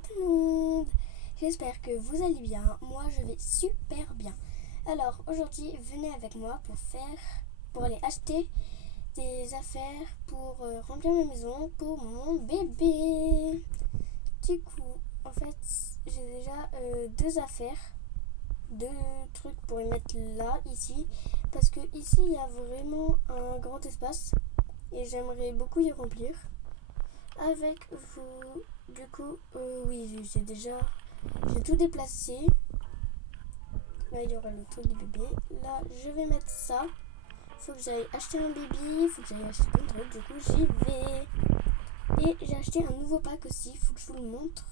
Salut tout le monde. J'espère que vous allez bien. Moi je vais super bien. Alors aujourd'hui venez avec moi pour aller acheter des affaires pour remplir ma maison pour mon bébé. Du coup en fait j'ai déjà deux trucs pour y mettre là ici parce que ici il y a vraiment un grand espace et j'aimerais beaucoup y remplir avec vous. Du coup, oui, j'ai tout déplacé. Là, il y aura le truc du bébé. Là, je vais mettre ça. Faut que j'aille acheter un bébé. Faut que j'aille acheter plein de trucs. Du coup, j'y vais. Et j'ai acheté un nouveau pack aussi. Faut que je vous le montre.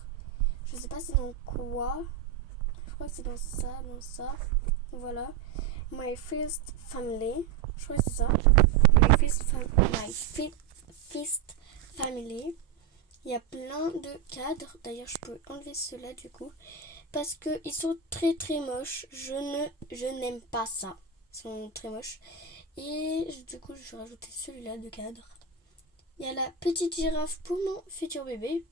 Je sais pas c'est dans quoi. Je crois que c'est dans ça. Voilà. My First Family. Je crois que c'est ça. My First Family. Il y a plein de cadres. D'ailleurs, je peux enlever ceux-là du coup. Parce qu'ils sont très très moches. Je n'aime pas ça. Ils sont très moches. Et du coup, je vais rajouter celui-là de cadre. Il y a la petite girafe pour mon futur bébé.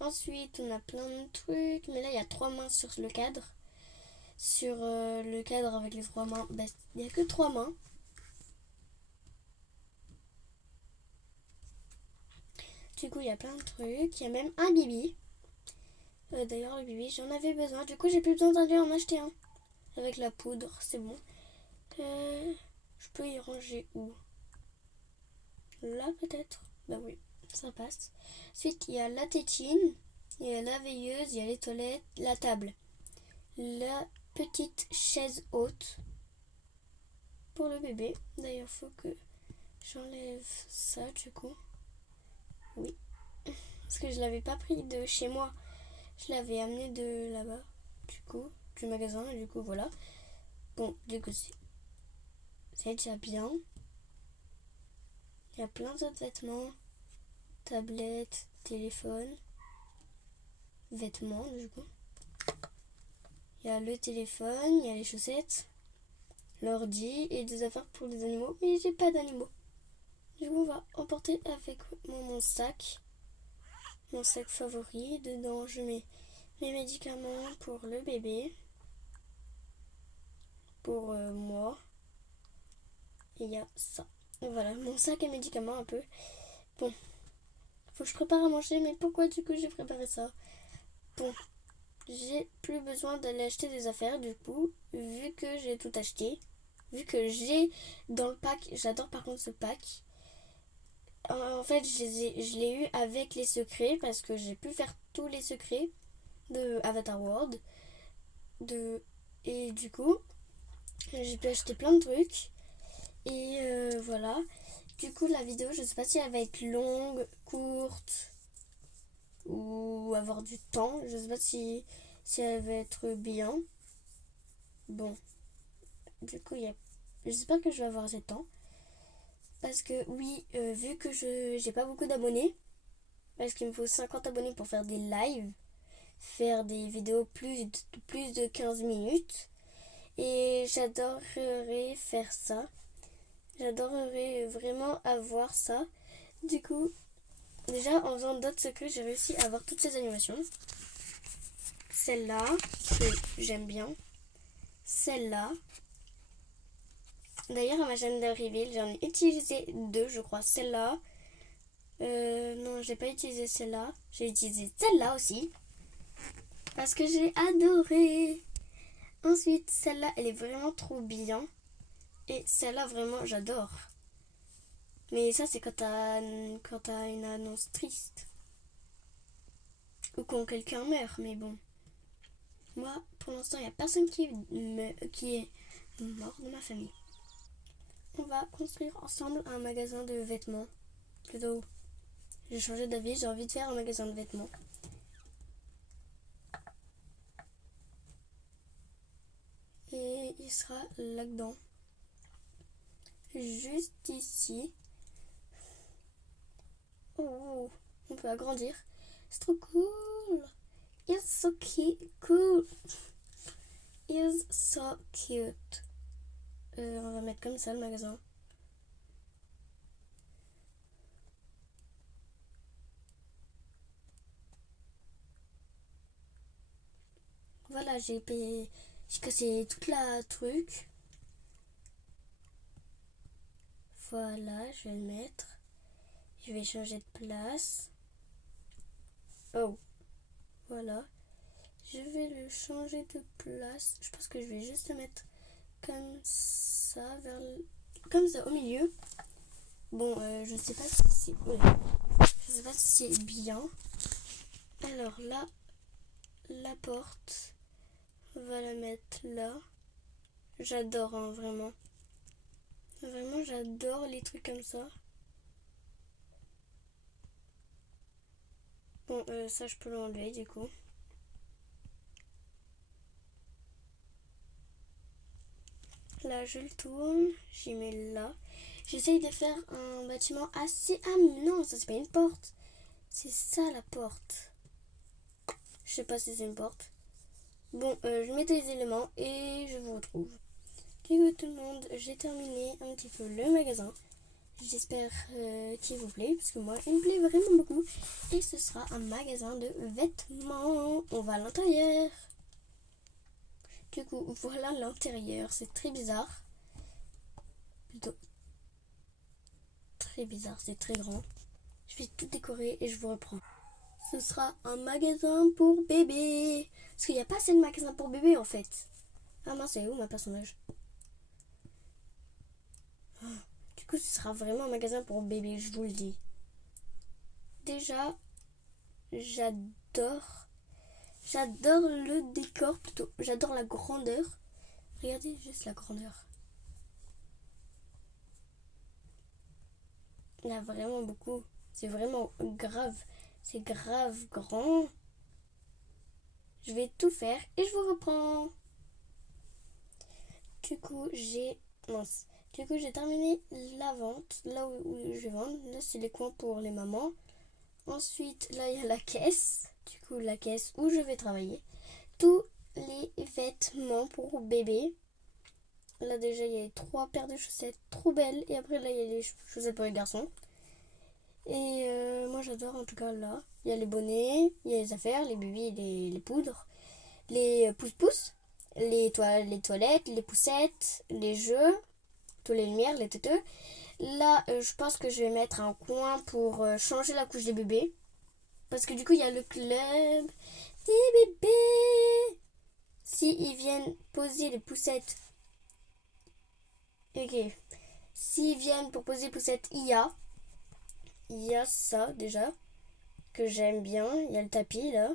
Ensuite, on a plein de trucs. Mais là, il y a 3 mains sur le cadre. Sur le cadre avec les 3 mains, il n'y a que 3 mains. Du coup, il y a plein de trucs. Il y a même un bibi. D'ailleurs, le bibi, j'en avais besoin. Du coup, j'ai plus besoin d'aller en acheter un. Avec la poudre, c'est bon. Je peux y ranger où? Là, peut-être? Bah oui, ça passe. Ensuite, il y a la tétine. Il y a la veilleuse. Il y a les toilettes. La table. La petite chaise haute. Pour le bébé. D'ailleurs, faut que j'enlève ça, du coup. Oui. Parce que je l'avais pas pris de chez moi. Je l'avais amené de là-bas, du coup, du magasin, et du coup, voilà. Bon, du coup, c'est déjà bien. Il y a plein d'autres vêtements. Tablettes, téléphone, vêtements, du coup. Il y a le téléphone, il y a les chaussettes, l'ordi et des affaires pour les animaux. Mais j'ai pas d'animaux. Du coup, on va emporter avec mon sac. Mon sac favori. Dedans, je mets mes médicaments pour le bébé. Pour moi. Et il y a ça. Et voilà, mon sac à médicaments un peu. Bon, faut que je prépare à manger, mais pourquoi du coup j'ai préparé ça? Bon, j'ai plus besoin d'aller acheter des affaires du coup, vu que j'ai tout acheté. Vu que j'ai dans le pack, j'adore par contre ce pack. En fait, je l'ai eu avec les secrets parce que j'ai pu faire tous les secrets de Avatar World. Et du coup, j'ai pu acheter plein de trucs. Et voilà. Du coup, la vidéo, je sais pas si elle va être longue, courte ou avoir du temps. Je sais pas si elle va être bien. Bon. Du coup, j'espère que je vais avoir assez de temps. Parce que oui, vu que j'ai pas beaucoup d'abonnés, parce qu'il me faut 50 abonnés pour faire des lives, faire des vidéos plus de 15 minutes. Et j'adorerais faire ça. J'adorerais vraiment avoir ça. Du coup, déjà en faisant d'autres secrets, j'ai réussi à avoir toutes ces animations. Celle-là, que j'aime bien. Celle-là. D'ailleurs, à ma chaîne de reveal, j'en ai utilisé 2, je crois. Celle-là. Non, j'ai pas utilisé celle-là. J'ai utilisé celle-là aussi. Parce que j'ai adoré. Ensuite, celle-là, elle est vraiment trop bien. Et celle-là, vraiment, j'adore. Mais ça, c'est quand t'as une annonce triste. Ou quand quelqu'un meurt, mais bon. Moi, pour l'instant, il n'y a personne qui est mort de ma famille. On va construire ensemble un magasin de vêtements. Plutôt, j'ai changé d'avis, j'ai envie de faire un magasin de vêtements. Et il sera là-dedans. Juste ici. Oh, on peut agrandir. C'est trop cool. It's so cool. It's so cute. On va mettre comme ça le magasin. voilà, j'ai cassé toute la truc. Voilà, je vais le mettre. Je vais changer de place. Oh, voilà. Je vais le changer de place. Je pense que je vais juste le mettre comme ça, comme ça au milieu. Bon, je sais pas si c'est... Ouais. Je sais pas si c'est bien. Alors là, la porte, on va la mettre là. J'adore, hein, vraiment. Vraiment, j'adore les trucs comme ça. Bon, ça, je peux l'enlever, du coup. Là, je le tourne. J'y mets là. J'essaye de faire un bâtiment assez... Ah non, ça, c'est pas une porte. C'est ça, la porte. Je sais pas si c'est une porte. Bon, je mets les éléments et je vous retrouve. Du coup, tout le monde, j'ai terminé un petit peu le magasin. J'espère qu'il vous plaît, parce que moi, il me plaît vraiment beaucoup. Et ce sera un magasin de vêtements. On va à l'intérieur. Du coup, voilà l'intérieur. C'est très bizarre. Plutôt très bizarre, c'est très grand. Je vais tout décorer et je vous reprends. Ce sera un magasin pour bébé. Parce qu'il n'y a pas assez de magasins pour bébé en fait. Ah mince, c'est où ma personnage? Du coup, ce sera vraiment un magasin pour bébé, je vous le dis. Déjà, j'adore le décor, plutôt. J'adore la grandeur. Regardez juste la grandeur. Il y a vraiment beaucoup. C'est vraiment grave. C'est grave grand. Je vais tout faire et je vous reprends. Du coup, j'ai terminé la vente. Là où je vais vendre. Là, c'est les coins pour les mamans. Ensuite, là, il y a la caisse. Du coup, la caisse où je vais travailler. Tous les vêtements pour bébé. Là, déjà, il y a 3 paires de chaussettes trop belles. Et après, là, il y a les chaussettes pour les garçons. Et moi, j'adore, en tout cas, là. Il y a les bonnets, il y a les affaires, les bébés, les poudres, les pousse-pousse, les toilettes, les poussettes, les jeux, toutes les lumières, les téteux. Là, je pense que je vais mettre un coin pour changer la couche des bébés. Parce que du coup, il y a le club des bébés. Si ils viennent poser les poussettes. Ok. S'ils viennent pour poser les poussettes, il y a ça déjà. Que j'aime bien. Il y a le tapis là.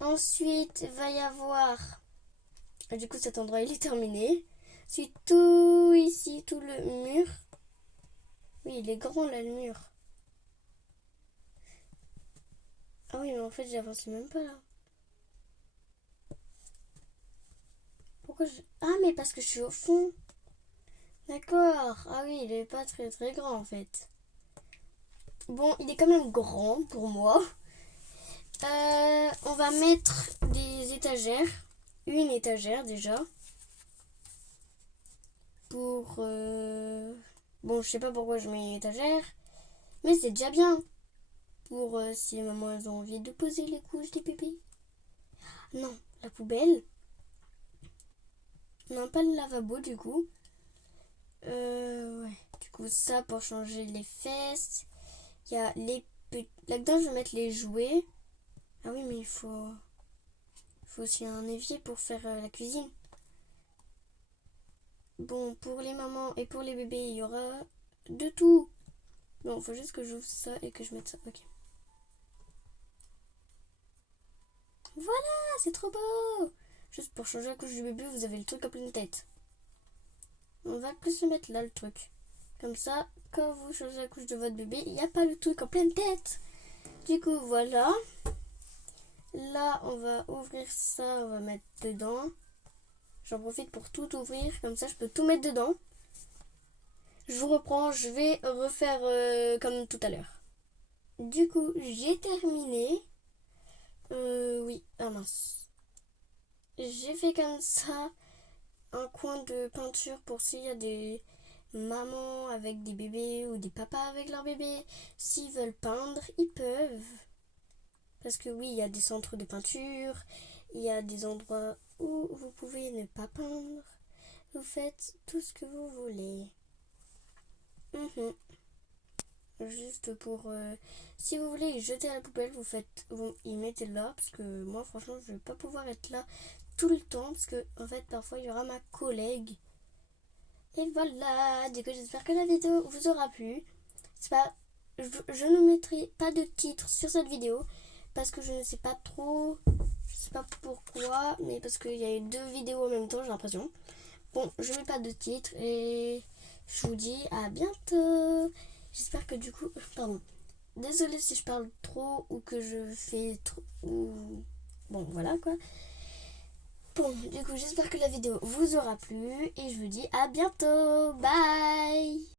Ensuite, il va y avoir... Du coup, cet endroit, il est terminé. Ensuite, tout ici, tout le mur. Oui, il est grand là, le mur. Ah oui, mais en fait, j'avance même pas là. Pourquoi je... Ah, mais parce que je suis au fond. D'accord. Ah oui, il est pas très très grand en fait. Bon, il est quand même grand pour moi. On va mettre des étagères. Une étagère déjà. Pour... Bon, je sais pas pourquoi je mets une étagère. Mais c'est déjà bien. Pour si les mamans elles ont envie de poser les couches des bébés. Non, la poubelle. Non, pas le lavabo du coup. Ouais. Du coup, ça pour changer les fesses. Il y a les... Là-dedans, je vais mettre les jouets. Ah oui, mais il faut aussi un évier pour faire la cuisine. Bon, pour les mamans et pour les bébés, il y aura de tout. Bon, il faut juste que j'ouvre ça et que je mette ça. Ok. Voilà, c'est trop beau. Juste pour changer la couche du bébé, vous avez le truc en pleine tête. On va plus le mettre là, le truc. Comme ça, quand vous changez la couche de votre bébé, il n'y a pas le truc en pleine tête. Du coup, voilà. Là, on va ouvrir ça, on va mettre dedans. J'en profite pour tout ouvrir, comme ça je peux tout mettre dedans. Je vous reprends, je vais refaire comme tout à l'heure. Du coup, j'ai terminé. Oui, ah mince. J'ai fait comme ça un coin de peinture pour s'il y a des mamans avec des bébés ou des papas avec leurs bébés. S'ils veulent peindre, ils peuvent. Parce que oui, il y a des centres de peinture. Il y a des endroits où vous pouvez ne pas peindre. Vous faites tout ce que vous voulez. Juste pour... si vous voulez y jeter à la poubelle, vous y mettez là. Parce que moi, franchement, je vais pas pouvoir être là tout le temps. Parce que, en fait, parfois, il y aura ma collègue. Et voilà. Du coup, j'espère que la vidéo vous aura plu. C'est pas... je ne mettrai pas de titre sur cette vidéo. Parce que je ne sais pas trop... Je sais pas pourquoi. Mais parce qu'il y a eu 2 vidéos en même temps, j'ai l'impression. Bon, je mets pas de titre. Et je vous dis à bientôt. J'espère que du coup... Pardon. Désolée si je parle trop ou que je fais trop... Ou... Bon, voilà quoi. Bon, du coup, j'espère que la vidéo vous aura plu. Et je vous dis à bientôt. Bye.